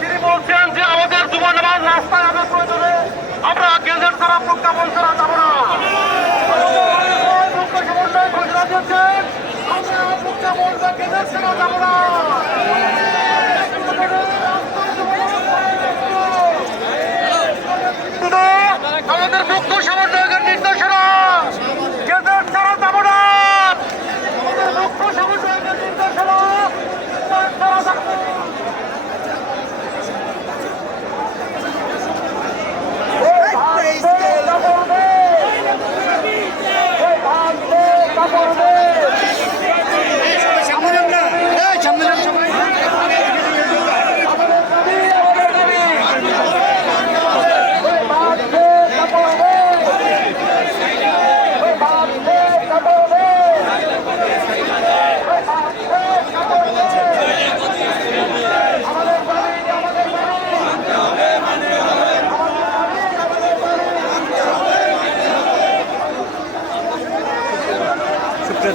তিনি বলছেন যে আমাদের জুমার নামাজ রাস্তায় আগে প্রয়োজনে আমরা গেজেট ছাড়া প্রজ্ঞাপন ছাড়া যাবো না। সমন্বয় ঘোষণা দিয়েছেন আমরা প্রজ্ঞাপন বা গেজেট ছাড়া যাবো না। আমাদের মুখ্য সমন্বয়কের নির্দেশনা গেজেট ছাড়া যাবো না। আমাদের মুখ্য সমন্বয়কের নির্দেশনা ছাড়া যাবো না।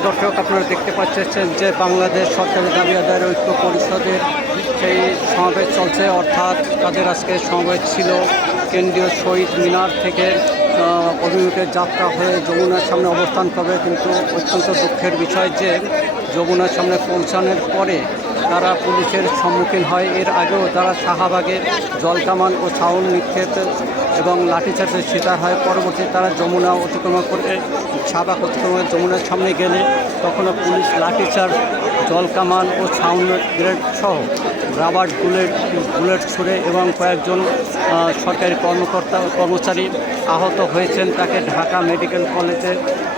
দর্শক, আপনারা দেখতে পাচ্ছেন যে বাংলাদেশ সরকারি দাবি আদায়ের ঐক্য পরিষদের সেই সমাবেশ চলছে, অর্থাৎ তাদের আজকে সমাবেশ ছিল কেন্দ্রীয় শহীদ মিনার থেকে অভিমুখে যাত্রা হয়ে যমুনার সামনে অবস্থান করবে। কিন্তু অত্যন্ত দুঃখের বিষয় যে যমুনার সামনে পৌঁছানোর পরে তারা পুলিশের সম্মুখীন হয়। এর আগেও তারা শাহবাগে জলকামান ও ছাউন নিক্ষেপ এবং লাঠিচার্জের শিকার হয়। পরবর্তী তারা যমুনা অতিক্রম করে শাহবাগ অতিক্রম যমুনার সামনে গেলে তখনও পুলিশ লাঠিচার্জ, জলকামান ও ছাউন গ্রেড সহ রাবার বুলেট ছুড়ে এবং কয়েকজন সরকারি কর্মচারী আহত হয়েছেন। তাকে ঢাকা মেডিকেল কলেজে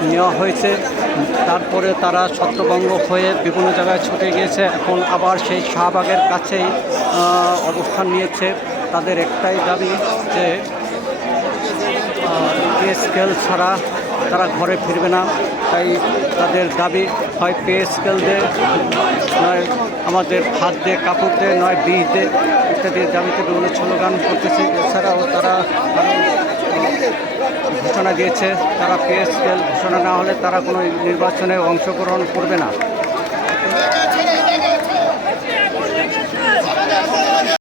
নেওয়া হয়েছে। তারপরে তারা ছত্রভঙ্গ হয়ে বিভিন্ন জায়গায় ছুটে গিয়েছে। এখন আবার সেই শাহবাগের কাছেই অবস্থান নিয়েছে। তাদের একটাই দাবি যে পে স্কেল ছাড়া তারা ঘরে ফিরবে না। তাই তাদের দাবি হয় পে স্কেল দে, নয় আমাদের ভাত দে, কাপড় দে, নয় বীজ দে ইত্যাদির দাবিতে বিভিন্ন স্লোগান করতেছে। এছাড়াও তারা ঘোষণা দিয়েছে তারা পে স্কেল ঘোষণা না হলে তারা কোনো নির্বাচনে অংশগ্রহণ করবে না।